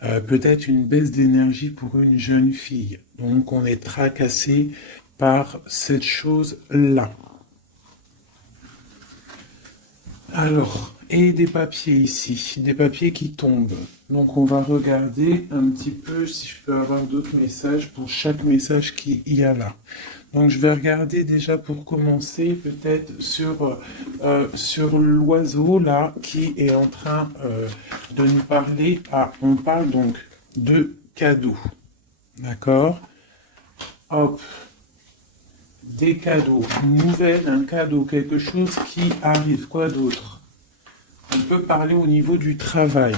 peut-être une baisse d'énergie pour une jeune fille. Donc on est tracassé par cette chose-là. Alors, et des papiers ici, des papiers qui tombent. Donc on va regarder un petit peu si je peux avoir d'autres messages pour chaque message qu'il y a là. Donc je vais regarder déjà pour commencer peut-être sur l'oiseau là qui est en train de nous parler. Ah, on parle donc de cadeaux. D'accord? Hop, des cadeaux, une nouvelle, un cadeau, quelque chose qui arrive. Quoi d'autre? On peut parler au niveau du travail.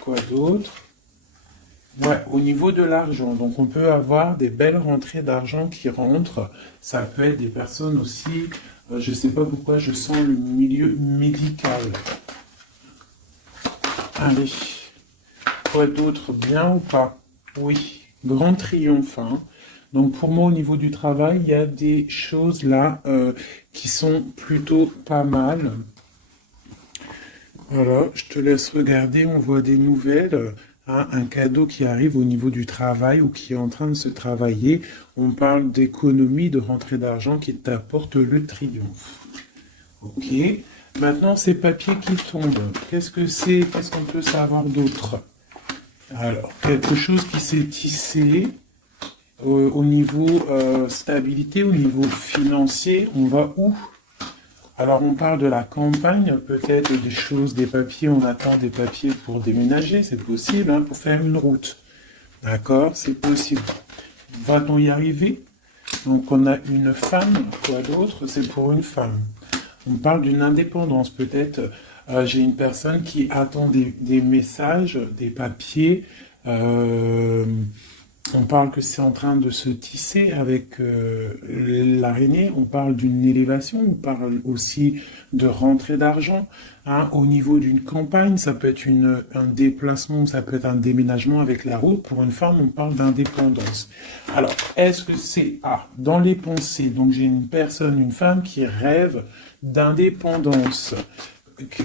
Quoi d'autre? Ouais, au niveau de l'argent. Donc on peut avoir des belles rentrées d'argent qui rentrent. Ça peut être des personnes aussi, je sais pas pourquoi je sens le milieu médical. Allez. Quoi d'autre? Bien ou pas? Oui. Grand triomphe, hein. Donc pour moi, au niveau du travail, il y a des choses là qui sont plutôt pas mal. Voilà, je te laisse regarder, on voit des nouvelles, hein, un cadeau qui arrive au niveau du travail ou qui est en train de se travailler. On parle d'économie, de rentrée d'argent qui t'apporte le triomphe. Ok. Maintenant, ces papiers qui tombent, qu'est-ce que c'est? Qu'est-ce qu'on peut savoir d'autre? Alors, quelque chose qui s'est tissé au niveau stabilité, au niveau financier, on va où? Alors, on parle de la campagne, peut-être des choses, des papiers, on attend des papiers pour déménager, c'est possible, hein, pour faire une route. D'accord, c'est possible. Va-t-on y arriver? Donc, on a une femme, quoi d'autre? C'est pour une femme. On parle d'une indépendance, peut-être. J'ai une personne qui attend des messages, des papiers. On parle que c'est en train de se tisser avec l'araignée. On parle d'une élévation. On parle aussi de rentrée d'argent. Hein. Au niveau d'une campagne, ça peut être un déplacement, ça peut être un déménagement avec la route. Pour une femme, on parle d'indépendance. Alors, est-ce que c'est dans les pensées? Donc, j'ai une personne, une femme qui rêve d'indépendance.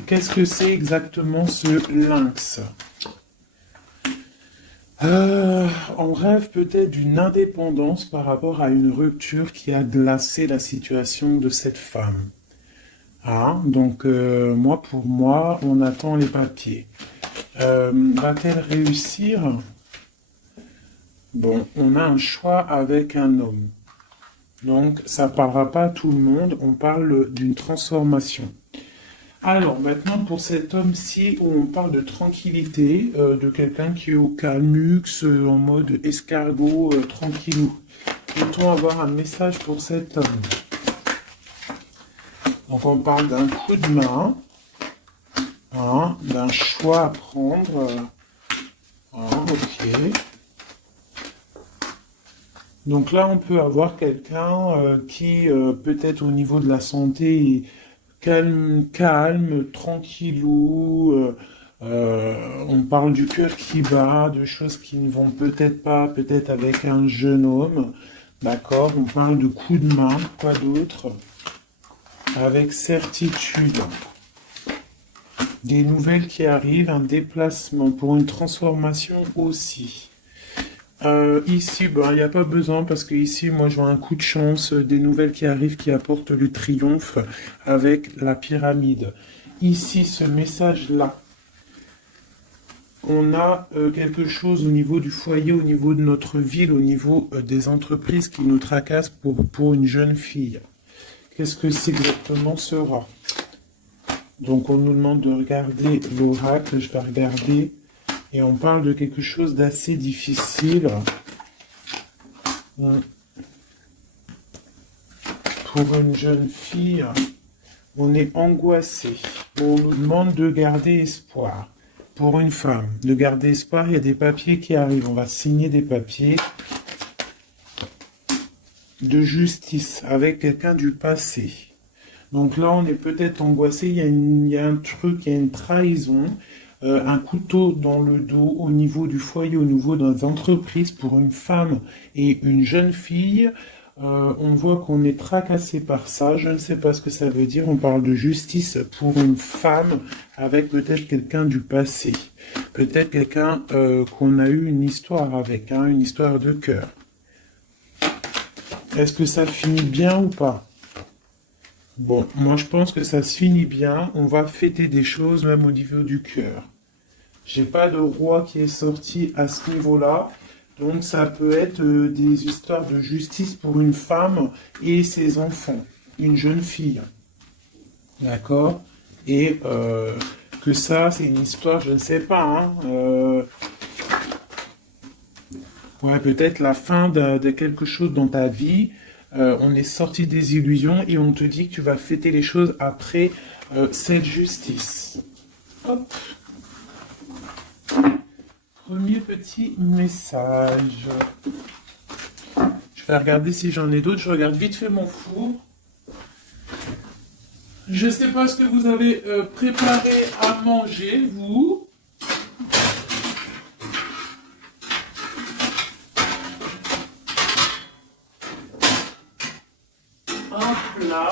Qu'est-ce que c'est exactement ce lynx? On rêve peut-être d'une indépendance par rapport à une rupture qui a glacé la situation de cette femme. Ah, donc pour moi, on attend les papiers. Va-t-elle réussir? Bon, on a un choix avec un homme. Donc, ça ne parlera pas à tout le monde, on parle d'une transformation. Alors, maintenant, pour cet homme-ci, où on parle de tranquillité, de quelqu'un qui est au calmux, en mode escargot, tranquillou. Peut-on avoir un message pour cet homme? Donc, on parle d'un coup de main, hein, d'un choix à prendre. Ok. Donc là, on peut avoir quelqu'un qui, peut-être au niveau de la santé, calme, tranquillou. On parle du cœur qui bat, de choses qui ne vont peut-être pas, peut-être avec un jeune homme. D'accord, on parle de coups de main, quoi d'autre? Avec certitude. Des nouvelles qui arrivent, un déplacement pour une transformation aussi. Ici, il n'y a pas besoin parce que ici, moi, je vois un coup de chance, des nouvelles qui arrivent qui apportent le triomphe avec la pyramide. Ici, ce message-là, on a quelque chose au niveau du foyer, au niveau de notre ville, au niveau des entreprises qui nous tracassent pour une jeune fille. Qu'est-ce que c'est exactement sera? Donc, on nous demande de regarder l'oracle, je vais regarder. Et on parle de quelque chose d'assez difficile pour une jeune fille. On est angoissé. On nous demande de garder espoir. Pour une femme, de garder espoir, il y a des papiers qui arrivent. On va signer des papiers de justice avec quelqu'un du passé. Donc là, on est peut-être angoissé. Il y a un truc, il y a une trahison. Un couteau dans le dos au niveau du foyer, au niveau des entreprises pour une femme et une jeune fille. On voit qu'on est tracassé par ça. Je ne sais pas ce que ça veut dire. On parle de justice pour une femme avec peut-être quelqu'un du passé. Peut-être quelqu'un qu'on a eu une histoire avec, hein, une histoire de cœur. Est-ce que ça finit bien ou pas? Bon, moi je pense que ça se finit bien. On va fêter des choses même au niveau du cœur. J'ai pas de roi qui est sorti à ce niveau-là. Donc ça peut être des histoires de justice pour une femme et ses enfants, une jeune fille. D'accord? Et que ça, c'est une histoire, je ne sais pas, hein, ouais, peut-être la fin de quelque chose dans ta vie. On est sorti des illusions et on te dit que tu vas fêter les choses après cette justice. Hop. Premier petit message. Je vais regarder si j'en ai d'autres. Je regarde vite fait mon four. Je ne sais pas ce que vous avez préparé à manger, vous. Un plat.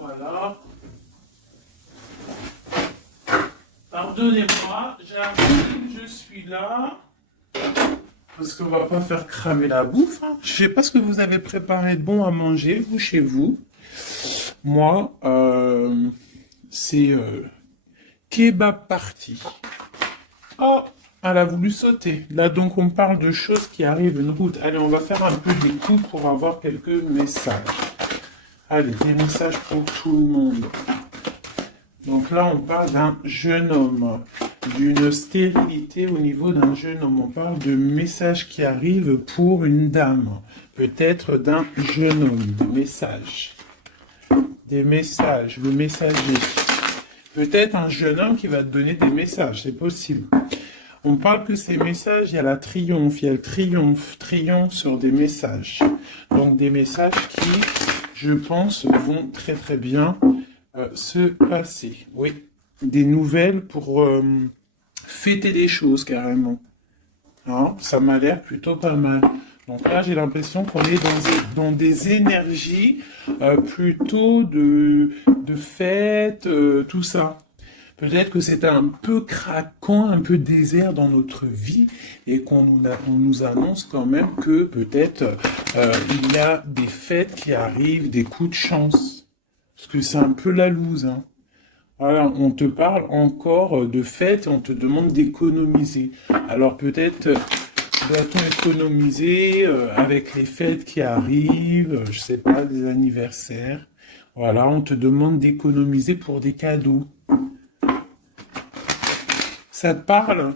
Voilà. Pardonnez-moi, j'arrive, je suis là. Parce qu'on va pas faire cramer la bouffe, hein. Je sais pas ce que vous avez préparé de bon à manger, vous, chez vous. Moi, c'est kebab party. Oh, elle a voulu sauter. Là, donc, on parle de choses qui arrivent une route. Allez, on va faire un peu d'écoute pour avoir quelques messages. Allez, des messages pour tout le monde. Donc là, on parle d'un jeune homme, d'une stérilité au niveau d'un jeune homme. On parle de messages qui arrivent pour une dame, peut-être d'un jeune homme, des messages, le messager. Peut-être un jeune homme qui va te donner des messages, c'est possible. On parle que ces messages, il y a la triomphe, il y a le triomphe sur des messages. Donc des messages qui, je pense, vont très très bien se passer. Oui, des nouvelles pour fêter des choses carrément. Hein, ça m'a l'air plutôt pas mal. Donc là, j'ai l'impression qu'on est dans des énergies plutôt de fête, tout ça. Peut-être que c'était un peu craquant, un peu désert dans notre vie et on nous annonce quand même que peut-être il y a des fêtes qui arrivent, des coups de chance. Parce que c'est un peu la loose, hein. Voilà, on te parle encore de fêtes, on te demande d'économiser. Alors peut-être doit-on économiser avec les fêtes qui arrivent, je sais pas, des anniversaires. Voilà, on te demande d'économiser pour des cadeaux. Ça te parle?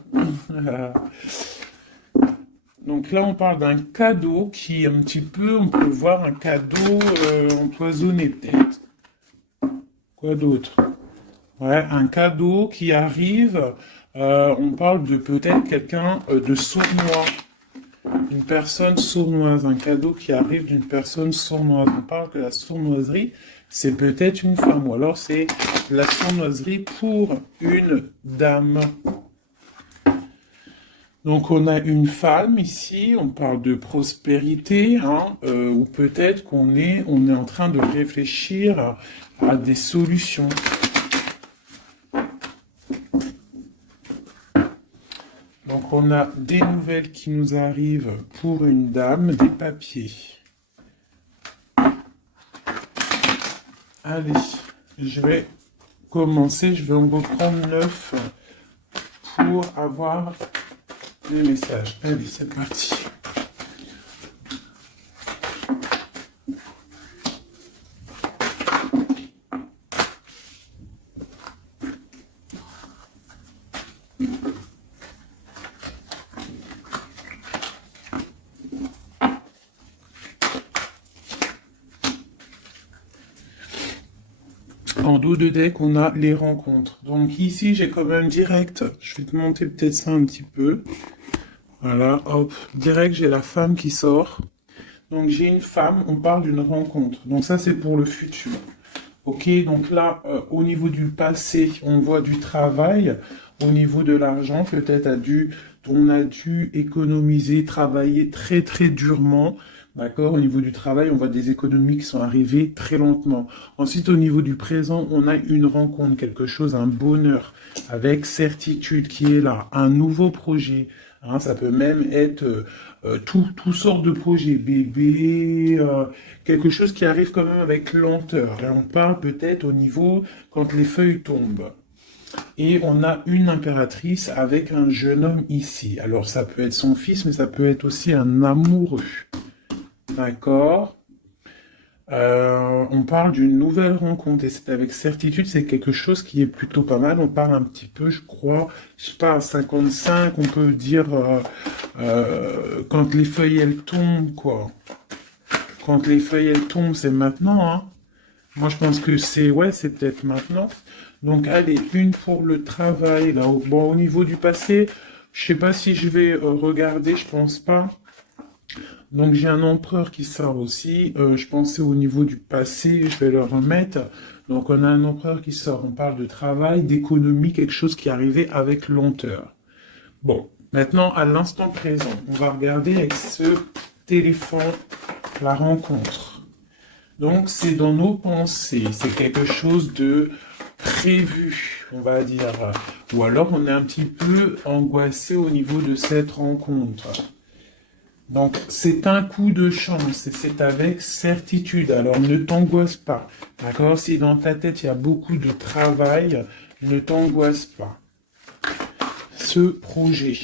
Donc là, on parle d'un cadeau qui est un petit peu, on peut voir un cadeau empoisonné peut-être. Quoi d'autre? Ouais, un cadeau qui arrive. On parle de peut-être quelqu'un de sournois. Une personne sournoise. Un cadeau qui arrive d'une personne sournoise. On parle que la sournoiserie, c'est peut-être une femme. Ou alors c'est la sournoiserie pour une dame. Donc on a une femme ici, on parle de prospérité, hein, ou peut-être on est en train de réfléchir à des solutions. Donc on a des nouvelles qui nous arrivent pour une dame, des papiers. Allez, je vais commencer, je vais en reprendre 9 pour avoir les messages. Allez, c'est parti. En dos de deck, on a les rencontres. Donc ici, j'ai quand même direct, je vais te monter peut-être ça un petit peu. Voilà, hop, direct, j'ai la femme qui sort. Donc j'ai une femme, on parle d'une rencontre. Donc ça, c'est pour le futur. Ok, donc là, au niveau du passé, on voit du travail. Au niveau de l'argent, peut-être on a dû économiser, travailler très très durement. D'accord? Au niveau du travail, on voit des économies qui sont arrivées très lentement. Ensuite, au niveau du présent, on a une rencontre, quelque chose, un bonheur, avec certitude qui est là, un nouveau projet. Hein, ça peut même être tout sort de projets, bébé, quelque chose qui arrive quand même avec lenteur. Et on parle peut-être au niveau quand les feuilles tombent. Et on a une impératrice avec un jeune homme ici. Alors ça peut être son fils, mais ça peut être aussi un amoureux. D'accord. On parle d'une nouvelle rencontre et c'est avec certitude, c'est quelque chose qui est plutôt pas mal. On parle un petit peu, je crois, je sais pas, à 55, on peut dire quand les feuilles elles tombent, quoi. Quand les feuilles elles tombent, c'est maintenant, hein. Moi, je pense que c'est peut-être maintenant. Donc, allez, une pour le travail, là. Bon, au niveau du passé, je sais pas si je vais regarder, je pense pas. Donc j'ai un empereur qui sort aussi. Je pensais au niveau du passé, je vais le remettre. Donc on a un empereur qui sort. On parle de travail, d'économie, quelque chose qui est arrivé avec lenteur. Bon, maintenant à l'instant présent, on va regarder avec ce téléphone la rencontre. Donc c'est dans nos pensées, c'est quelque chose de prévu, on va dire. Ou alors on est un petit peu angoissé au niveau de cette rencontre. Donc, c'est un coup de chance et c'est avec certitude. Alors, ne t'angoisse pas. D'accord? Si dans ta tête, il y a beaucoup de travail, ne t'angoisse pas. Ce projet.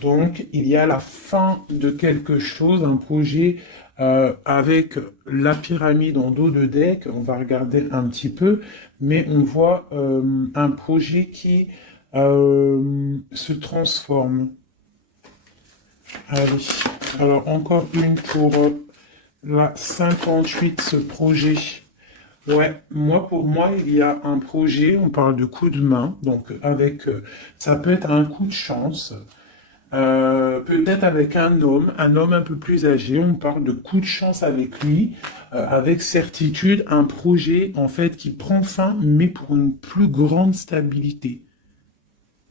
Donc, il y a la fin de quelque chose, un projet avec la pyramide en dos de deck. On va regarder un petit peu, mais on voit un projet qui se transforme. Allez, alors encore une pour la 58, ce projet. Ouais, pour moi, il y a un projet, on parle de coup de main, donc avec, ça peut être un coup de chance, peut-être avec un homme un peu plus âgé, on parle de coup de chance avec lui, avec certitude, un projet, en fait, qui prend fin, mais pour une plus grande stabilité.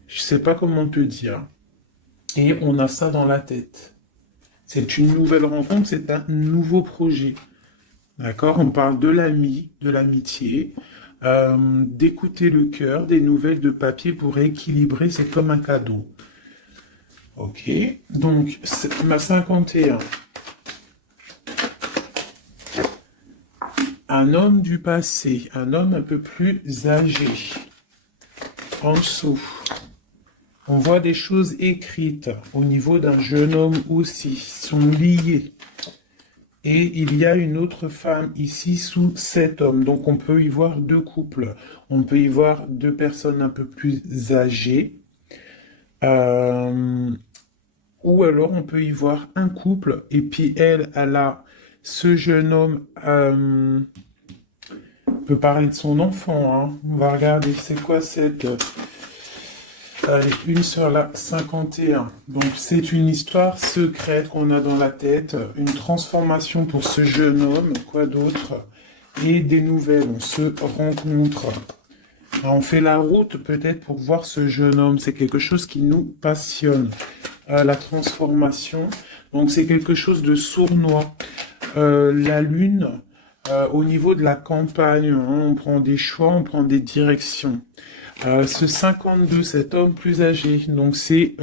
Je sais pas comment te dire. Et on a ça dans la tête. C'est une nouvelle rencontre, c'est un nouveau projet. D'accord? On parle de l'ami, de l'amitié, d'écouter le cœur, des nouvelles de papier pour équilibrer, c'est comme un cadeau. Ok? Donc, ma 51. Un homme du passé, un homme un peu plus âgé. En dessous. On voit des choses écrites au niveau d'un jeune homme aussi, sont liées. Et il y a une autre femme ici sous cet homme. Donc on peut y voir deux couples. On peut y voir deux personnes un peu plus âgées. Ou alors on peut y voir un couple. Et puis elle a ce jeune homme. Peut parler de son enfant. Hein. On va regarder c'est quoi cette... Allez, une sur la 51. Donc, c'est une histoire secrète qu'on a dans la tête, une transformation pour ce jeune homme, quoi d'autre, et des nouvelles, on se rencontre. Alors, on fait la route peut-être pour voir ce jeune homme, c'est quelque chose qui nous passionne. La transformation, donc c'est quelque chose de sournois. La lune, au niveau de la campagne, hein, on prend des choix, on prend des directions. Ce 52, cet homme plus âgé, donc c'est,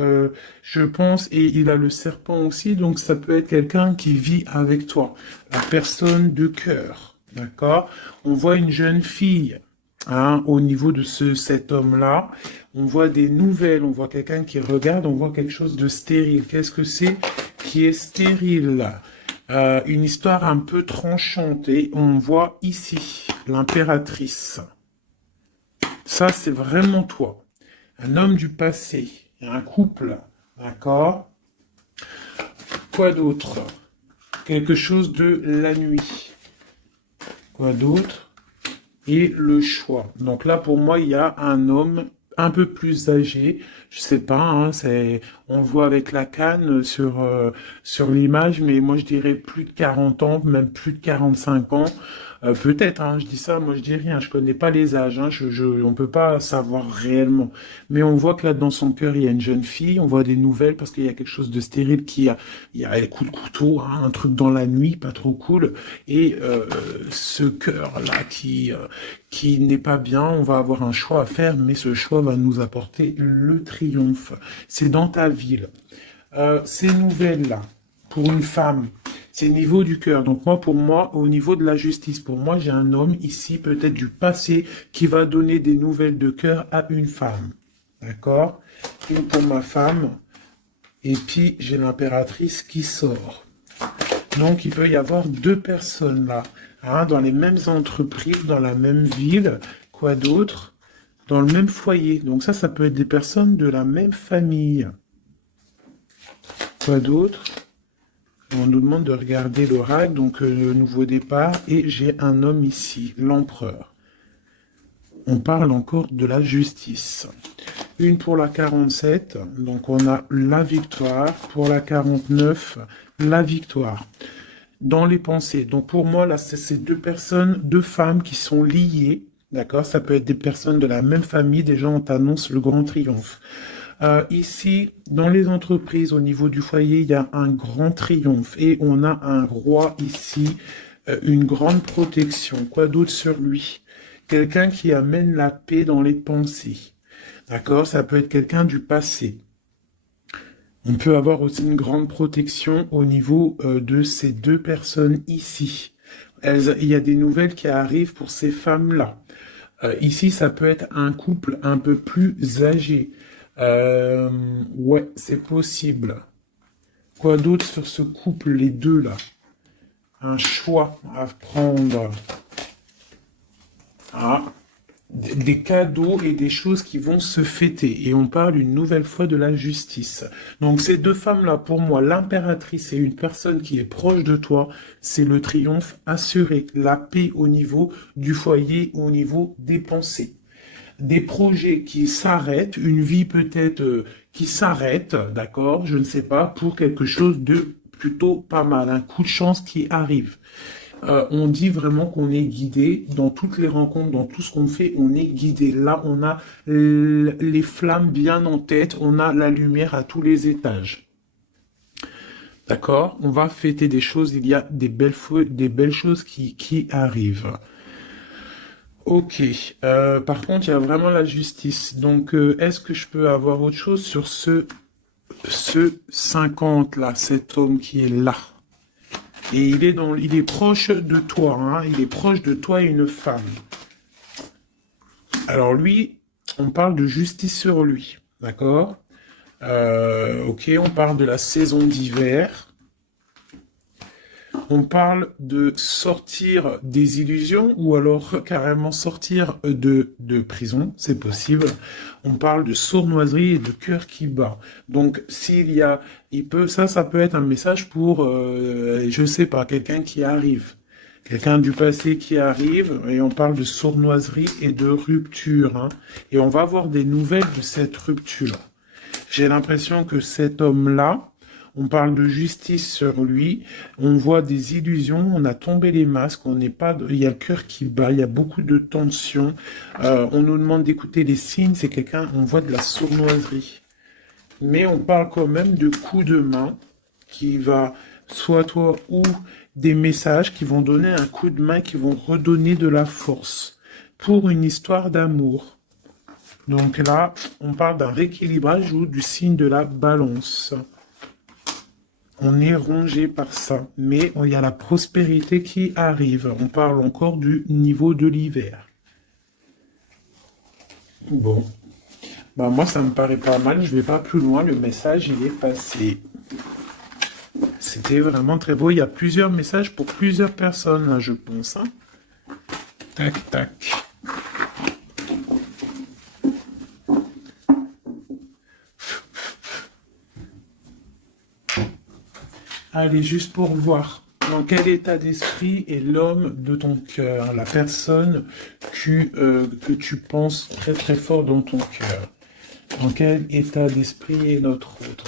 je pense, et il a le serpent aussi, donc ça peut être quelqu'un qui vit avec toi, la personne de cœur, d'accord? On voit une jeune fille, hein, au niveau de cet homme-là, on voit des nouvelles, on voit quelqu'un qui regarde, on voit quelque chose de stérile. Qu'est-ce que c'est qui est stérile? Une histoire un peu tranchante, et on voit ici l'impératrice. Ça, c'est vraiment toi. Un homme du passé. Un couple. D'accord? Quoi d'autre? Quelque chose de la nuit. Quoi d'autre? Et le choix. Donc là, pour moi, il y a un homme un peu plus âgé. Je sais pas, hein, on voit avec la canne sur l'image, mais moi, je dirais plus de 40 ans, même plus de 45 ans. Peut-être, hein, je dis ça, moi je dis rien, je connais pas les âges, hein, on peut pas savoir réellement. Mais on voit que là dans son cœur il y a une jeune fille, on voit des nouvelles parce qu'il y a quelque chose de stérile il y a un coup de couteau, hein, un truc dans la nuit, pas trop cool. Et ce cœur là qui n'est pas bien, on va avoir un choix à faire, mais ce choix va nous apporter le triomphe. C'est dans ta ville. Ces nouvelles-là, pour une femme, c'est au niveau du cœur. Donc moi, pour moi, au niveau de la justice, pour moi, j'ai un homme ici, peut-être du passé, qui va donner des nouvelles de cœur à une femme. D'accord? Une pour ma femme. Et puis, j'ai l'impératrice qui sort. Donc, il peut y avoir deux personnes là, hein, dans les mêmes entreprises, dans la même ville. Quoi d'autre? Dans le même foyer. Donc ça peut être des personnes de la même famille. Quoi d'autre? On nous demande de regarder l'oracle, donc le nouveau départ, et j'ai un homme ici, l'empereur. On parle encore de la justice. Une pour la 47, donc on a la victoire. Pour la 49, la victoire. Dans les pensées. Donc pour moi, là, c'est ces deux personnes, deux femmes qui sont liées. D'accord? Ça peut être des personnes de la même famille. Déjà, on t'annonce le grand triomphe. Ici, dans les entreprises, au niveau du foyer, il y a un grand triomphe et on a un roi ici, une grande protection. Quoi d'autre sur lui? Quelqu'un qui amène la paix dans les pensées. D'accord? Ça peut être quelqu'un du passé. On peut avoir aussi une grande protection au niveau de ces deux personnes ici. Il y a des nouvelles qui arrivent pour ces femmes-là. Ici, ça peut être un couple un peu plus âgé. Ouais, c'est possible. Quoi d'autre sur ce couple, les deux là? Un choix à prendre. Ah, des cadeaux et des choses qui vont se fêter. Et on parle une nouvelle fois de la justice. Donc ces deux femmes-là, pour moi, l'impératrice et une personne qui est proche de toi, c'est le triomphe assuré. La paix au niveau du foyer, au niveau des pensées. Des projets qui s'arrêtent, une vie peut-être qui s'arrête, d'accord, je ne sais pas, pour quelque chose de plutôt pas mal, un coup de chance qui arrive. On dit vraiment qu'on est guidé dans toutes les rencontres, dans tout ce qu'on fait, on est guidé. Là, on a les flammes bien en tête, on a la lumière à tous les étages. D'accord? On va fêter des choses, il y a des belles choses qui arrivent. Ok. Par contre, il y a vraiment la justice. Donc, est-ce que je peux avoir autre chose sur ce 50 là, cet homme qui est là? Et il est proche de toi, hein, il est proche de toi et une femme. Alors lui, on parle de justice sur lui, d'accord? Ok, on parle de la saison d'hiver. On parle de sortir des illusions ou alors carrément sortir de prison, c'est possible. On parle de sournoiserie et de cœur qui bat. Donc ça peut être un message pour, je sais pas, quelqu'un qui arrive. Quelqu'un du passé qui arrive, et on parle de sournoiserie et de rupture, hein. Et on va avoir des nouvelles de cette rupture. J'ai l'impression que cet homme-là, on parle de justice sur lui, on voit des illusions, on a tombé les masques, on n'est pas, il y a le cœur qui bat, il y a beaucoup de tension. On nous demande d'écouter les signes, c'est quelqu'un, on voit de la sournoiserie. Mais on parle quand même de coups de main qui va, soit toi ou des messages qui vont donner un coup de main, qui vont redonner de la force pour une histoire d'amour. Donc là, on parle d'un rééquilibrage ou du signe de la balance. On est rongé par ça, mais il y a la prospérité qui arrive. On parle encore du niveau de l'hiver. Bon, bah moi ça me paraît pas mal, je vais pas plus loin, le message il est passé. C'était vraiment très beau, il y a plusieurs messages pour plusieurs personnes là, je pense, hein. Tac, tac. Allez, juste pour voir dans quel état d'esprit est l'homme de ton cœur, la personne que tu penses très très fort dans ton cœur. Dans quel état d'esprit est notre autre?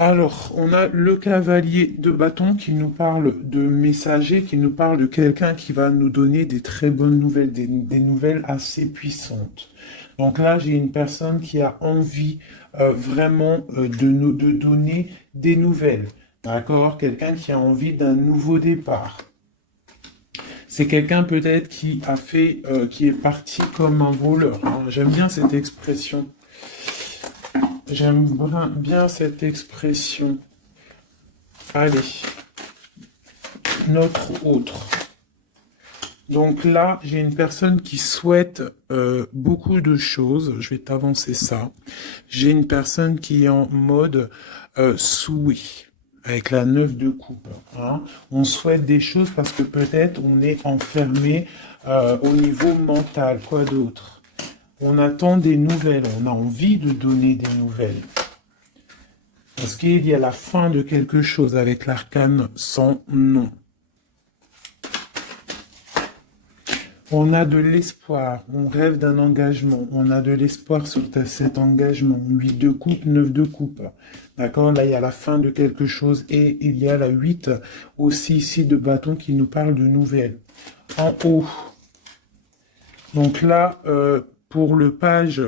Alors, on a le cavalier de bâton qui nous parle de messager, qui nous parle de quelqu'un qui va nous donner des très bonnes nouvelles, des nouvelles assez puissantes. Donc là, j'ai une personne qui a envie vraiment de donner des nouvelles. D'accord? Quelqu'un qui a envie d'un nouveau départ. C'est quelqu'un peut-être qui est parti comme un voleur, hein. J'aime bien cette expression. J'aime bien cette expression. Allez, notre autre. Donc là, j'ai une personne qui souhaite beaucoup de choses. Je vais t'avancer ça. J'ai une personne qui est en mode souhait, avec la 9 de coupe, hein. On souhaite des choses parce que peut-être on est enfermé au niveau mental. Quoi d'autre? On attend des nouvelles. On a envie de donner des nouvelles. Parce qu'il y a la fin de quelque chose avec l'arcane sans nom. On a de l'espoir, on rêve d'un engagement, on a de l'espoir sur cet engagement. 8 de coupe, 9 de coupe. D'accord? Là, il y a la fin de quelque chose et il y a la 8 aussi ici de bâton qui nous parle de nouvelles. En haut. Donc là, pour le page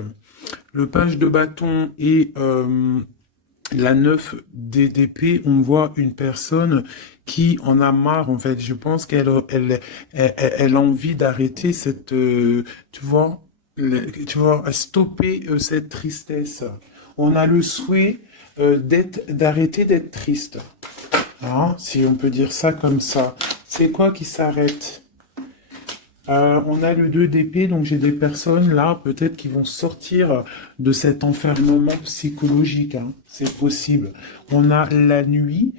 de bâton et la 9 d'épée, on voit une personne qui en a marre, en fait. Je pense qu'elle a envie d'arrêter cette, stopper cette tristesse. On a le souhait d'arrêter d'être triste. Hein, si on peut dire ça comme ça. C'est quoi qui s'arrête? On a le 2 d'épée, donc j'ai des personnes là, peut-être qui vont sortir de cet enfermement psychologique, hein. C'est possible. On a la nuit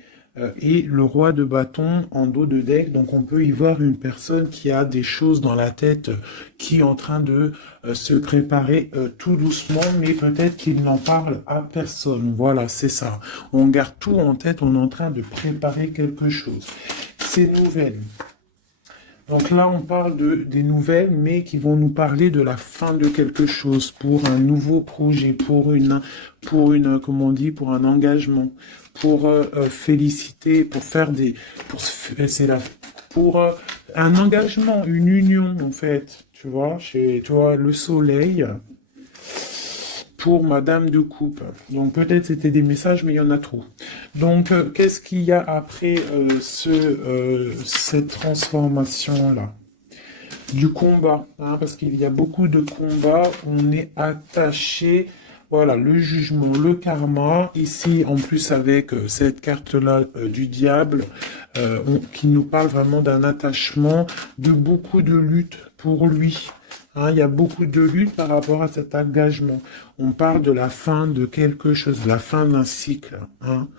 et le roi de bâton en dos de deck, donc on peut y voir une personne qui a des choses dans la tête, qui est en train de se préparer tout doucement, mais peut-être qu'il n'en parle à personne. Voilà, c'est ça. On garde tout en tête, on est en train de préparer quelque chose. Ces nouvelles. Donc là, on parle des nouvelles, mais qui vont nous parler de la fin de quelque chose, pour un nouveau projet, pour comment on dit, pour un engagement, pour féliciter, pour un engagement, une union, en fait, tu vois, le soleil, pour Madame de Coupe. Donc peut-être c'était des messages, mais il y en a trop. Donc qu'est-ce qu'il y a après cette transformation-là? Du combat, hein, parce qu'il y a beaucoup de combats, on est attaché, voilà, le jugement, le karma, ici en plus avec cette carte-là du diable, qui nous parle vraiment d'un attachement, de beaucoup de lutte pour lui. Hein, il y a beaucoup de lutte par rapport à cet engagement. On parle de la fin de quelque chose, de la fin d'un cycle. Hein.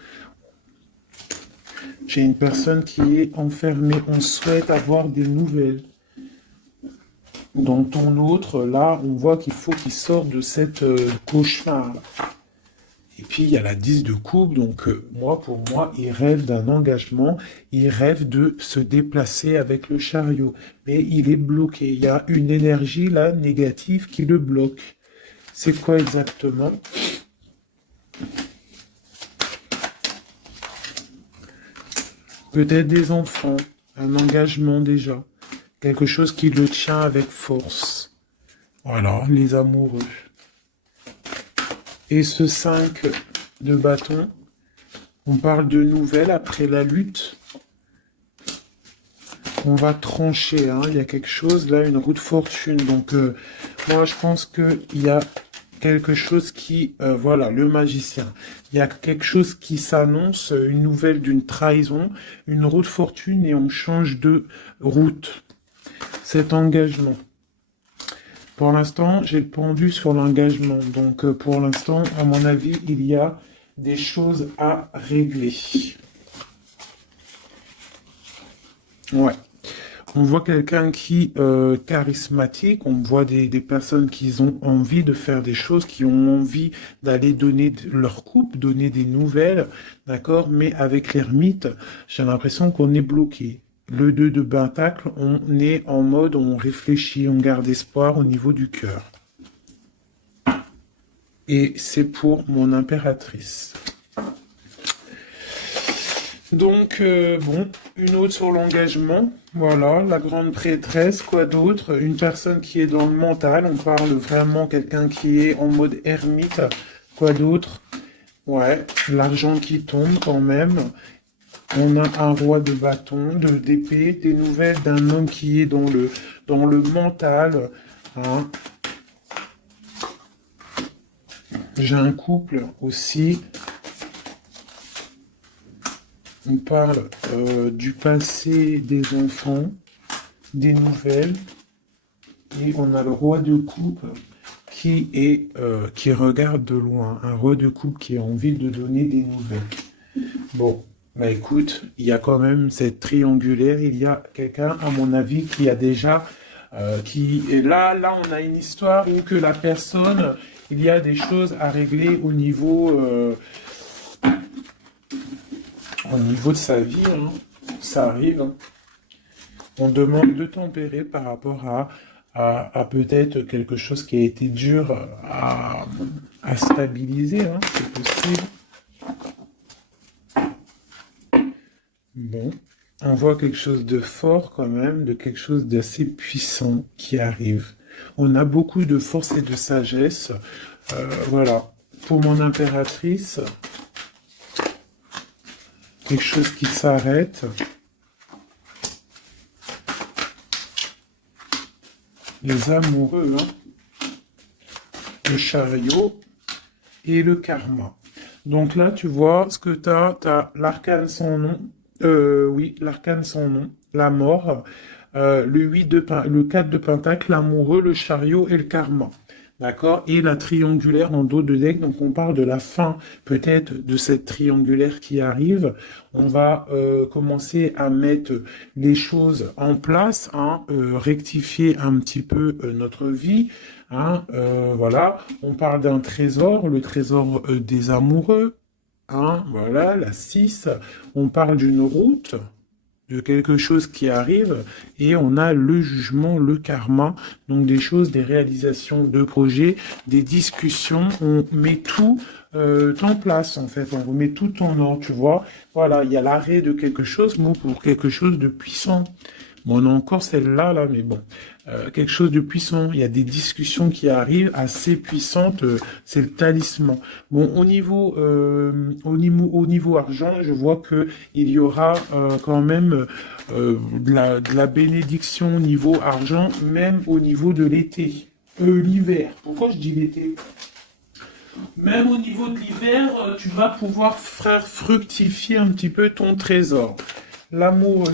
J'ai une personne qui est enfermée. On souhaite avoir des nouvelles. Dans ton autre, là, on voit qu'il faut qu'il sorte de cette cauchemar. Et puis, il y a la 10 de coupe. Donc, pour moi, il rêve d'un engagement. Il rêve de se déplacer avec le chariot. Mais il est bloqué. Il y a une énergie, là, négative qui le bloque. C'est quoi exactement? Peut-être des enfants. Un engagement, déjà. Quelque chose qui le tient avec force. Voilà, les amoureux. Et ce 5 de bâton, on parle de nouvelles après la lutte. On va trancher, hein. Il y a quelque chose, là, une roue de fortune. Donc, moi, je pense qu'il y a quelque chose qui... voilà, le magicien. Il y a quelque chose qui s'annonce, une nouvelle d'une trahison, une roue de fortune, et on change de route. Cet engagement. Pour l'instant, j'ai le pendu sur l'engagement. Donc, pour l'instant, à mon avis, il y a des choses à régler. Ouais. On voit quelqu'un qui est charismatique. On voit des personnes qui ont envie de faire des choses, qui ont envie d'aller donner leur coupe, donner des nouvelles. D'accord? Mais avec l'ermite, j'ai l'impression qu'on est bloqué. Le 2 de pentacle, on est en mode, on réfléchit, on garde espoir au niveau du cœur. Et c'est pour mon impératrice. Donc, bon, une autre sur l'engagement. Voilà, la grande prêtresse, quoi d'autre? Une personne qui est dans le mental. On parle vraiment quelqu'un qui est en mode ermite. Quoi d'autre? Ouais, l'argent qui tombe quand même. On a un roi de bâton, d'épée, des nouvelles d'un homme qui est dans le mental. Hein. J'ai un couple aussi. On parle du passé des enfants, des nouvelles. Et on a le roi de coupe qui regarde de loin. Un roi de coupe qui a envie de donner des nouvelles. Bon, bah écoute, il y a quand même cette triangulaire. Il y a quelqu'un, à mon avis, qui a déjà... qui est là, on a une histoire où que la personne, il y a des choses à régler au niveau de sa vie. Hein. Ça arrive. Hein. On demande de tempérer par rapport à peut-être quelque chose qui a été dur à stabiliser. Hein. C'est possible. Bon, on voit quelque chose de fort quand même, de quelque chose d'assez puissant qui arrive. On a beaucoup de force et de sagesse. Voilà. Pour mon impératrice, quelque chose qui s'arrête. Les amoureux, hein. Le chariot et le karma. Donc là, tu vois ce que tu as l'arcane sans nom. Oui, l'arcane sans nom, la mort, le 4 de pentacle, l'amoureux, le chariot et le karma. D'accord? Et la triangulaire en dos de deck, donc on parle de la fin peut-être de cette triangulaire qui arrive. On va commencer à mettre les choses en place, hein, rectifier un petit peu notre vie. Hein, voilà, on parle d'un trésor, le trésor des amoureux. Hein, voilà, la 6. On parle d'une route, de quelque chose qui arrive, et on a le jugement, le karma, donc des choses, des réalisations de projets, des discussions, on met tout en place en fait, on remet tout en ordre, tu vois. Voilà, il y a l'arrêt de quelque chose, mot pour quelque chose de puissant. Bon, on a encore celle-là, là, mais bon, quelque chose de puissant. Il y a des discussions qui arrivent assez puissantes. C'est le talisman. Bon, au niveau argent, je vois que il y aura quand même de la bénédiction au niveau argent, même au niveau de l'été, l'hiver. Pourquoi je dis l'été? Même au niveau de l'hiver, tu vas pouvoir faire fructifier un petit peu ton trésor. L'amoureux.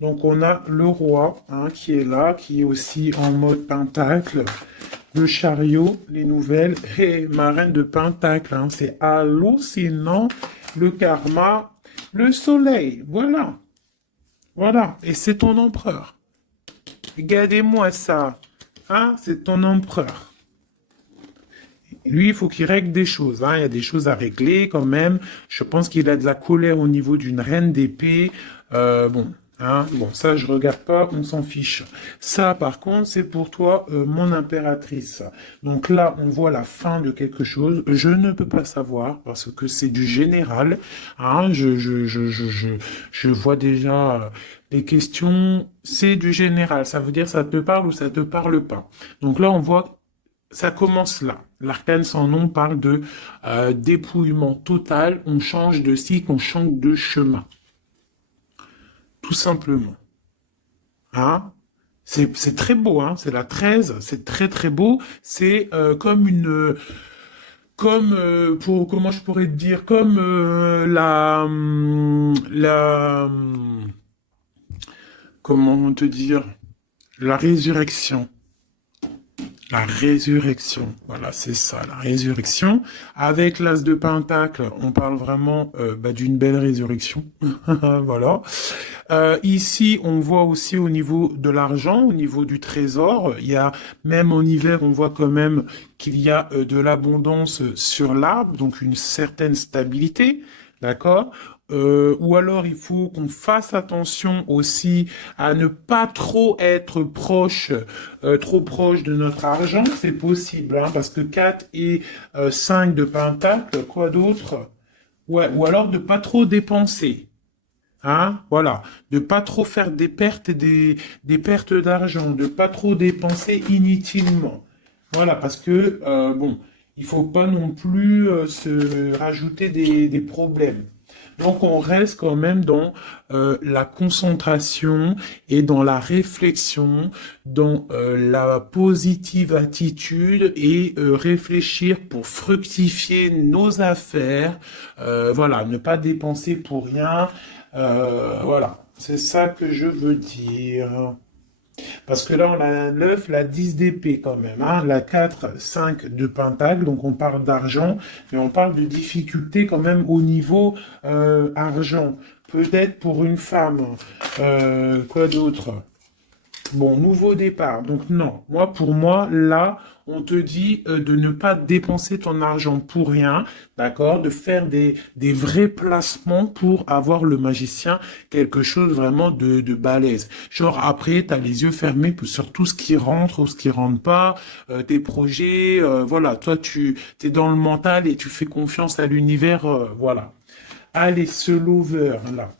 Donc on a le roi hein, qui est là, qui est aussi en mode pentacle, le chariot, les nouvelles, et ma reine de pentacle, hein, c'est hallucinant, le karma, le soleil, voilà, voilà, et c'est ton empereur. Regardez-moi ça, hein, c'est ton empereur. Lui, il faut qu'il règle des choses. Hein. Il y a des choses à régler quand même. Je pense qu'il a de la colère au niveau d'une reine d'épée. Bon, hein, bon, ça, je regarde pas, on s'en fiche. Ça, par contre, c'est pour toi, mon impératrice. Donc là, on voit la fin de quelque chose. Je ne peux pas savoir parce que c'est du général. Hein. Je vois déjà les questions. C'est du général. Ça veut dire ça te parle ou ça te parle pas. Donc là, on voit ça commence là. L'arcane sans nom parle de dépouillement total. On change de cycle, on change de chemin. Tout simplement. Hein? C'est très beau, hein? C'est la 13, c'est très très beau. C'est comme une... Comme, comment je pourrais te dire, comme comment te dire, la résurrection. La résurrection, voilà, c'est ça, la résurrection. Avec l'as de pentacle, on parle vraiment d'une belle résurrection. Voilà. Ici, on voit aussi au niveau de l'argent, au niveau du trésor, il y a même en hiver, on voit quand même qu'il y a de l'abondance sur l'arbre, donc une certaine stabilité, d'accord? Ou alors il faut qu'on fasse attention aussi à ne pas trop être trop proche de notre argent, c'est possible, hein, parce que 4 et 5 de pentacle, quoi d'autre? Ouais, ou alors de pas trop dépenser. Hein, voilà, de pas trop faire des pertes et des pertes d'argent, de pas trop dépenser inutilement. Voilà, parce que bon, il faut pas non plus se rajouter des problèmes. Donc on reste quand même dans la concentration et dans la réflexion, dans la positive attitude et réfléchir pour fructifier nos affaires. Voilà, ne pas dépenser pour rien. Voilà, c'est ça que je veux dire. Parce que là, on a un 9, la 10 d'épée quand même, hein, la 4, 5 de pentacle, donc on parle d'argent, mais on parle de difficulté quand même au niveau argent. Peut-être pour une femme. Quoi d'autre? Bon, nouveau départ. Donc non, moi pour moi, là, on te dit de ne pas dépenser ton argent pour rien, d'accord? De faire des vrais placements pour avoir le magicien quelque chose vraiment de balèze. Genre après, tu as les yeux fermés sur tout ce qui rentre ou ce qui rentre pas, tes projets, voilà. Toi, tu es dans le mental et tu fais confiance à l'univers, voilà. Allez, ce lover, là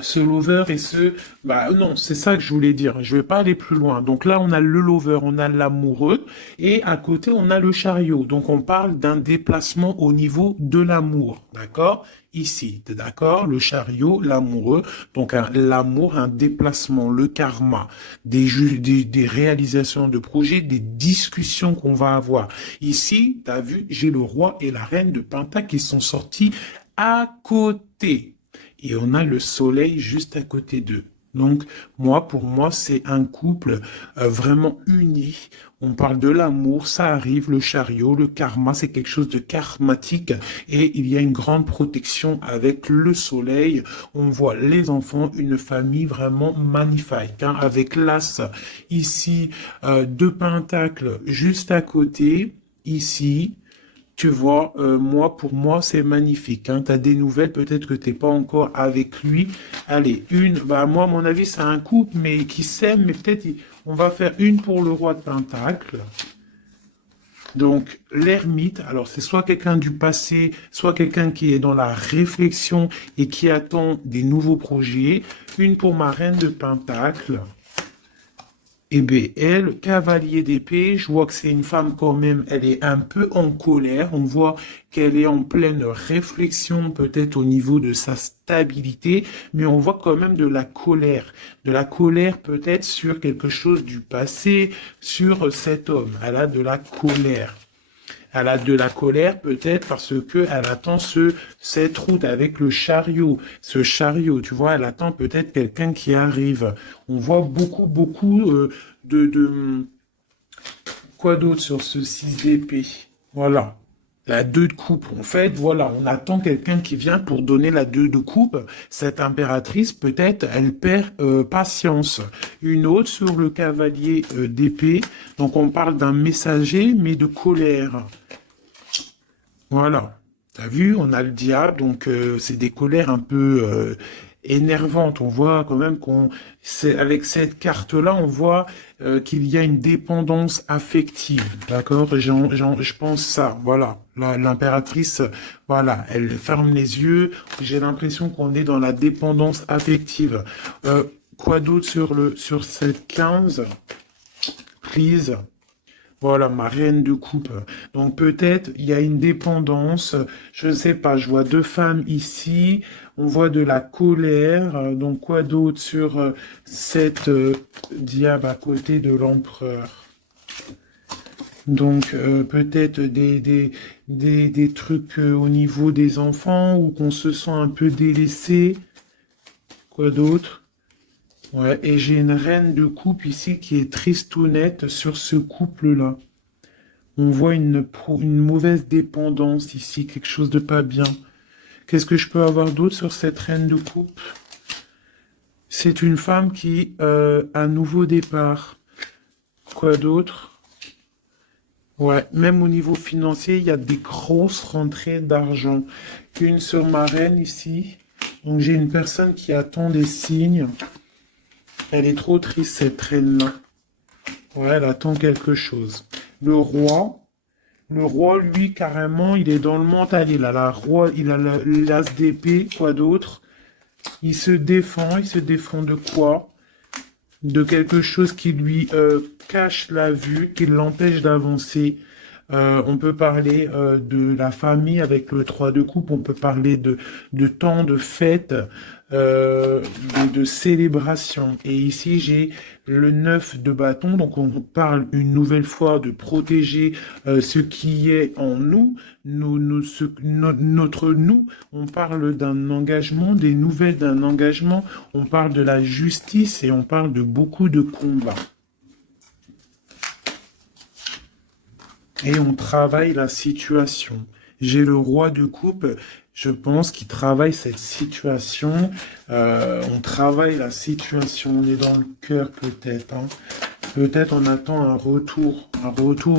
ce lover et ce... Bah non, c'est ça que je voulais dire. Je vais pas aller plus loin. Donc là, on a le lover, on a l'amoureux, et à côté, on a le chariot. Donc on parle d'un déplacement au niveau de l'amour, d'accord? Ici, t'es d'accord? Le chariot, l'amoureux. Donc l'amour, un déplacement, le karma, des réalisations de projets, des discussions qu'on va avoir. Ici, t'as vu, j'ai le roi et la reine de Pentacle qui sont sortis à côté et on a le soleil juste à côté d'eux. Donc, pour moi, c'est un couple vraiment uni. On parle de l'amour, ça arrive, le chariot, le karma, c'est quelque chose de karmatique et il y a une grande protection avec le soleil. On voit les enfants, une famille vraiment magnifique, hein, avec l'as ici de Pentacle juste à côté, ici. Tu vois, pour moi, c'est magnifique. Hein. Tu as des nouvelles, peut-être que t'es pas encore avec lui. Allez, moi, à mon avis, c'est un couple, mais qui s'aime, mais peut-être on va faire une pour le roi de Pentacle. Donc, l'ermite, alors c'est soit quelqu'un du passé, soit quelqu'un qui est dans la réflexion et qui attend des nouveaux projets. Une pour ma reine de Pentacle. Eh bien, elle, cavalier d'épée, je vois que c'est une femme quand même, elle est un peu en colère. On voit qu'elle est en pleine réflexion, peut-être au niveau de sa stabilité, mais on voit quand même de la colère. De la colère peut-être sur quelque chose du passé, sur cet homme. Elle a de la colère. Elle a de la colère peut-être parce que elle attend cette route avec le chariot. Ce chariot, tu vois, elle attend peut-être quelqu'un qui arrive. On voit beaucoup quoi d'autre sur ce 6 d'épée. Voilà. La 2 de coupe, en fait, voilà, on attend quelqu'un qui vient pour donner la 2 de coupe. Cette impératrice, peut-être, elle perd patience. Une autre sur le cavalier d'épée. Donc, on parle d'un messager, mais de colère. Voilà. T'as vu, on a le diable, donc c'est des colères un peu énervantes. On voit quand même avec cette carte-là, on voit qu'il y a une dépendance affective. D'accord? Je pense ça. Voilà. L'impératrice, voilà, elle ferme les yeux. J'ai l'impression qu'on est dans la dépendance affective. Quoi d'autre sur cette 15? Prise. Voilà, ma reine de coupe. Donc peut-être il y a une dépendance. Je ne sais pas, je vois deux femmes ici. On voit de la colère. Donc quoi d'autre sur cette diable à côté de l'empereur? Donc peut-être des trucs au niveau des enfants ou qu'on se sent un peu délaissé. Quoi d'autre? Ouais, et j'ai une reine de coupe ici qui est tristounette sur ce couple-là. On voit une mauvaise dépendance ici, quelque chose de pas bien. Qu'est-ce que je peux avoir d'autre sur cette reine de coupe? C'est une femme qui a un nouveau départ. Quoi d'autre? Ouais, même au niveau financier, il y a des grosses rentrées d'argent. Une sur ma reine ici. Donc j'ai une personne qui attend des signes. Elle est trop triste, cette reine-là. Ouais, elle attend quelque chose. Le roi, lui, carrément, il est dans le mental. Il a l'as d'épée, quoi d'autre? Il se défend de quoi? De quelque chose qui lui cache la vue, qui l'empêche d'avancer. On peut parler de la famille avec le 3 de coupe, on peut parler de temps de fête, de célébration. Et ici, j'ai le 9 de bâton, donc on parle une nouvelle fois de protéger ce qui est en nous, notre nous. On parle d'un engagement, des nouvelles d'un engagement, on parle de la justice et on parle de beaucoup de combats. Et on travaille la situation. J'ai le roi de coupe, je pense qu'il travaille cette situation. On travaille la situation, on est dans le cœur peut-être. Hein. Peut-être on attend un retour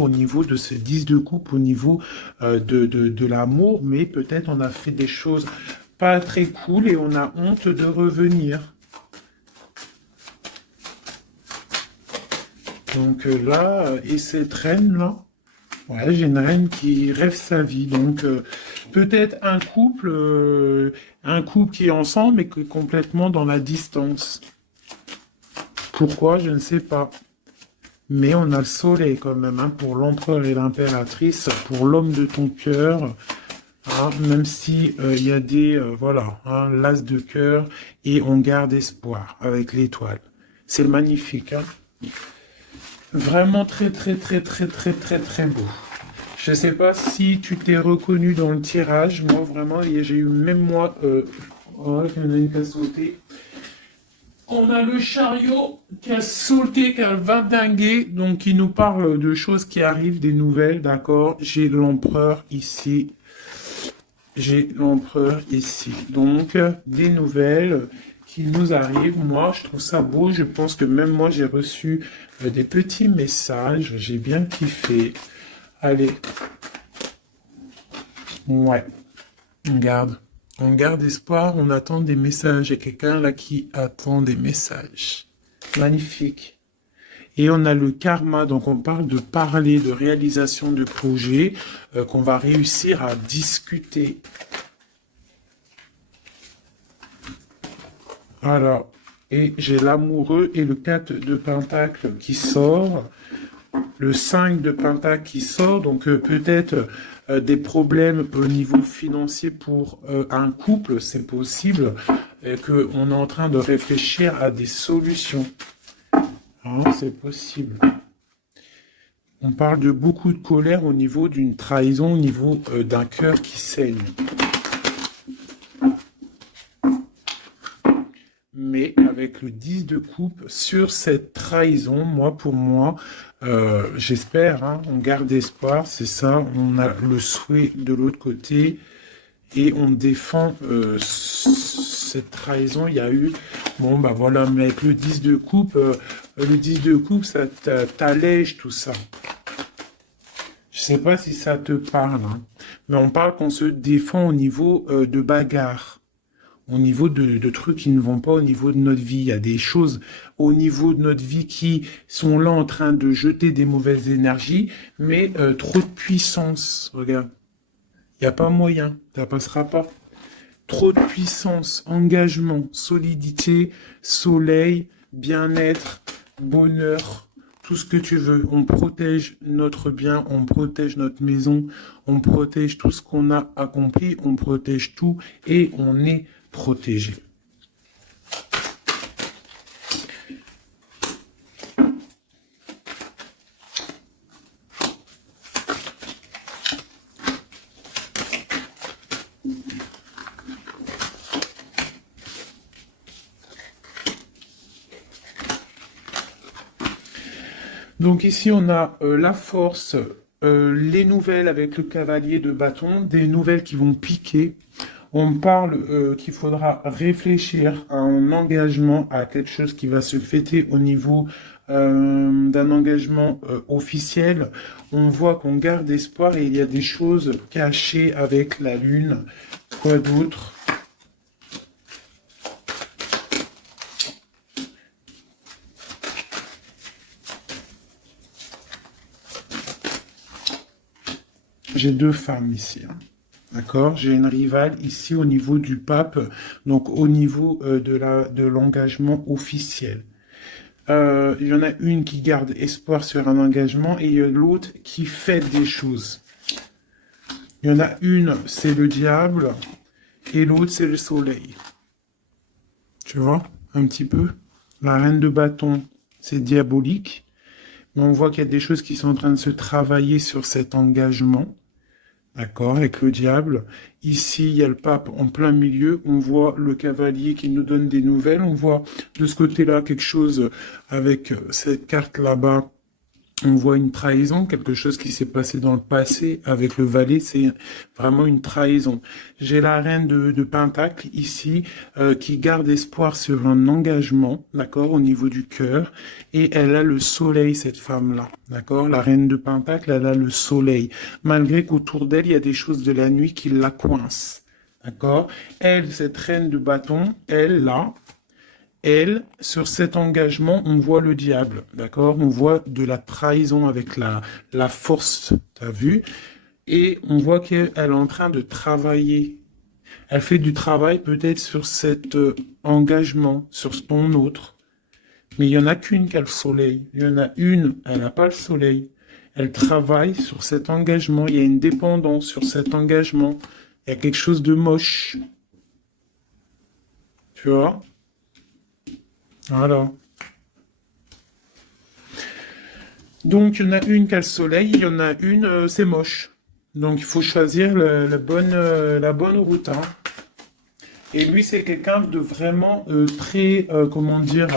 au niveau de ce 10 de coupe, au niveau de l'amour, mais peut-être on a fait des choses pas très cool et on a honte de revenir. Donc là, et cette reine-là, ouais, j'ai une reine qui rêve sa vie. Donc peut-être un couple qui est ensemble mais qui est complètement dans la distance. Pourquoi? Je ne sais pas. Mais on a le soleil quand même, hein, pour l'empereur et l'impératrice, pour l'homme de ton cœur. Hein, même si il y a des voilà, hein, l'as de cœur et on garde espoir avec l'étoile. C'est magnifique, hein. Vraiment très très très très très très très beau. Je sais pas si tu t'es reconnu dans le tirage. Moi vraiment, j'ai eu même moi. Oh, il y en a une qui a sauté. On a le chariot qui a sauté, qui a vindingué, donc qui nous parle de choses qui arrivent, des nouvelles, d'accord. J'ai l'empereur ici. J'ai l'empereur ici. Donc, des nouvelles qui nous arrivent. Moi, je trouve ça beau. Je pense que même moi, j'ai reçu des petits messages. J'ai bien kiffé. Allez. Ouais. On garde. On garde espoir. On attend des messages. Il y a quelqu'un là qui attend des messages. Magnifique. Et on a le karma, donc on parle de parler, de réalisation de projets qu'on va réussir à discuter. Alors, et j'ai l'amoureux et le 4 de pentacle qui sort, le 5 de pentacle qui sort, donc peut-être des problèmes au niveau financier pour un couple, c'est possible, et qu'on est en train de réfléchir à des solutions. Hein, c'est possible. On parle de beaucoup de colère au niveau d'une trahison, au niveau d'un cœur qui saigne. Mais avec le 10 de coupe sur cette trahison, moi pour moi, j'espère, hein, on garde espoir, c'est ça, on a le souhait de l'autre côté et on défend cette trahison. Il y a eu, bon bah voilà, mais avec le 10 de coupe, ça t'allège tout ça. Je sais pas si ça te parle, hein, mais on parle qu'on se défend au niveau de bagarre. Au niveau de trucs qui ne vont pas au niveau de notre vie. Il y a des choses au niveau de notre vie qui sont là en train de jeter des mauvaises énergies, mais trop de puissance. Regarde, il n'y a pas moyen, ça passera pas. Trop de puissance, engagement, solidité, soleil, bien-être, bonheur, tout ce que tu veux. On protège notre bien, on protège notre maison, on protège tout ce qu'on a accompli, on protège tout et on est protégé. Donc ici on a la force, les nouvelles avec le cavalier de bâton, des nouvelles qui vont piquer. On parle qu'il faudra réfléchir à un engagement, à quelque chose qui va se fêter au niveau d'un engagement officiel. On voit qu'on garde espoir et il y a des choses cachées avec la lune. Quoi d'autre? J'ai deux femmes ici. Hein. D'accord? J'ai une rivale ici au niveau du pape, donc au niveau de l'engagement officiel. Il y en a une qui garde espoir sur un engagement et il y a l'autre qui fait des choses. Il y en a une, c'est le diable et l'autre, c'est le soleil. Tu vois, un petit peu. La reine de bâton, c'est diabolique. Mais on voit qu'il y a des choses qui sont en train de se travailler sur cet engagement. D'accord, avec le diable. Ici, il y a le pape en plein milieu. On voit le cavalier qui nous donne des nouvelles. On voit de ce côté-là quelque chose avec cette carte là-bas. On voit une trahison, quelque chose qui s'est passé dans le passé avec le valet, c'est vraiment une trahison. J'ai la reine de Pentacle ici qui garde espoir sur un engagement, d'accord, au niveau du cœur, et elle a le soleil, cette femme-là, d'accord. La reine de Pentacle, elle a le soleil, malgré qu'autour d'elle, il y a des choses de la nuit qui la coincent, d'accord. Elle, cette reine de bâton, elle, là, elle, sur cet engagement, on voit le diable, d'accord? On voit de la trahison avec la force, t'as vu? Et on voit qu'elle est en train de travailler. Elle fait du travail peut-être sur cet engagement, sur ton autre. Mais il y en a qu'une qui a le soleil. Il y en a une, elle n'a pas le soleil. Elle travaille sur cet engagement. Il y a une dépendance sur cet engagement. Il y a quelque chose de moche. Tu vois? Voilà. Donc, il y en a une qui a le soleil, il y en a une, c'est moche. Donc, il faut choisir la bonne route, hein. Et lui, c'est quelqu'un de vraiment très, comment dire,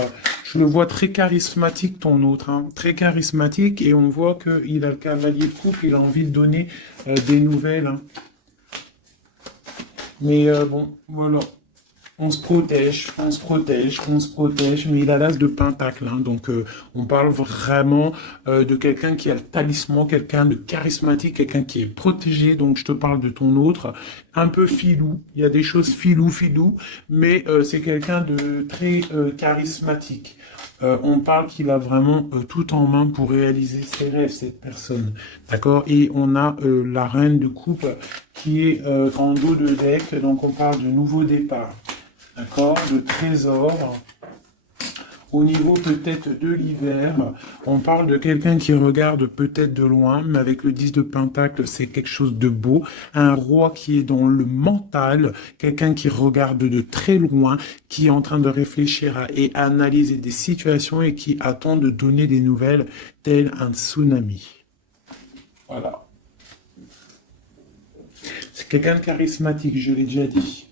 je le vois très charismatique, ton autre, hein, très charismatique, et on voit qu'il a le cavalier de coupe, il a envie de donner des nouvelles, hein. Mais bon, voilà. On se protège, on se protège, on se protège, mais il a l'as de pentacle, hein, donc on parle vraiment de quelqu'un qui a le talisman, quelqu'un de charismatique, quelqu'un qui est protégé, donc je te parle de ton autre, un peu filou, il y a des choses filou, mais c'est quelqu'un de très charismatique. On parle qu'il a vraiment tout en main pour réaliser ses rêves, cette personne. D'accord? Et on a la reine de coupe qui est en dos de deck, donc on parle de nouveau départ. D'accord? De trésor. Au niveau peut-être de l'hiver, on parle de quelqu'un qui regarde peut-être de loin, mais avec le 10 de Pentacle, c'est quelque chose de beau. Un roi qui est dans le mental, quelqu'un qui regarde de très loin, qui est en train de réfléchir et analyser des situations et qui attend de donner des nouvelles, tel un tsunami. Voilà. C'est quelqu'un de charismatique, je l'ai déjà dit.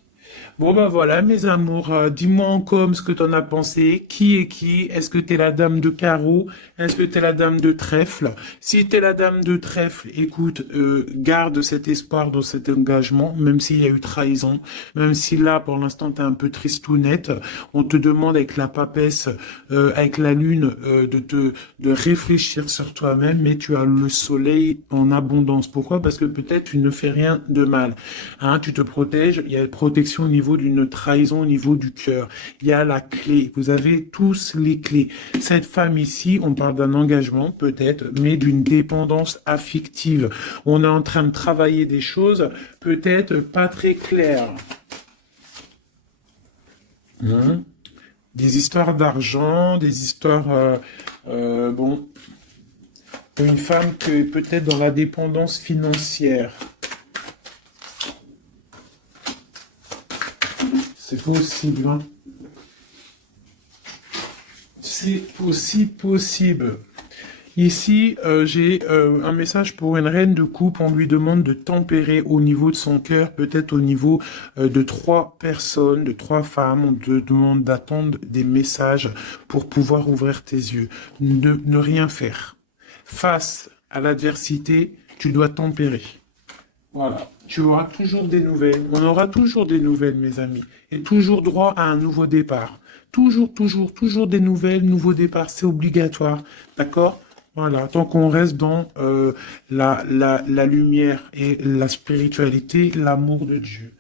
Bon ben voilà mes amours, dis-moi en com ce que t'en as pensé, qui est qui, est-ce que t'es la dame de carreau, est-ce que t'es la dame de trèfle, si t'es la dame de trèfle, écoute, garde cet espoir dans cet engagement, même s'il y a eu trahison, même si là pour l'instant t'es un peu tristounette, on te demande avec la papesse, avec la lune, de réfléchir sur toi-même, mais tu as le soleil en abondance. Pourquoi? Parce que peut-être tu ne fais rien de mal, hein, tu te protèges, il y a une protection au niveau d'une trahison au niveau du cœur. Il y a la clé. Vous avez tous les clés. Cette femme ici, on parle d'un engagement peut-être, mais d'une dépendance affective. On est en train de travailler des choses peut-être pas très claires. Hein? Des histoires d'argent, des histoires... bon, une femme qui est peut-être dans la dépendance financière. C'est possible, hein. C'est aussi possible. Ici, j'ai un message pour une reine de coupe. On lui demande de tempérer au niveau de son cœur, peut-être au niveau de 3 personnes, de 3 femmes. On te demande d'attendre des messages pour pouvoir ouvrir tes yeux. Ne rien faire. Face à l'adversité, tu dois tempérer. Voilà. Tu auras toujours des nouvelles. On aura toujours des nouvelles, mes amis. Et toujours droit à un nouveau départ. Toujours des nouvelles, nouveaux départs. C'est obligatoire. D'accord? Voilà. Tant qu'on reste dans la lumière et la spiritualité, l'amour de Dieu.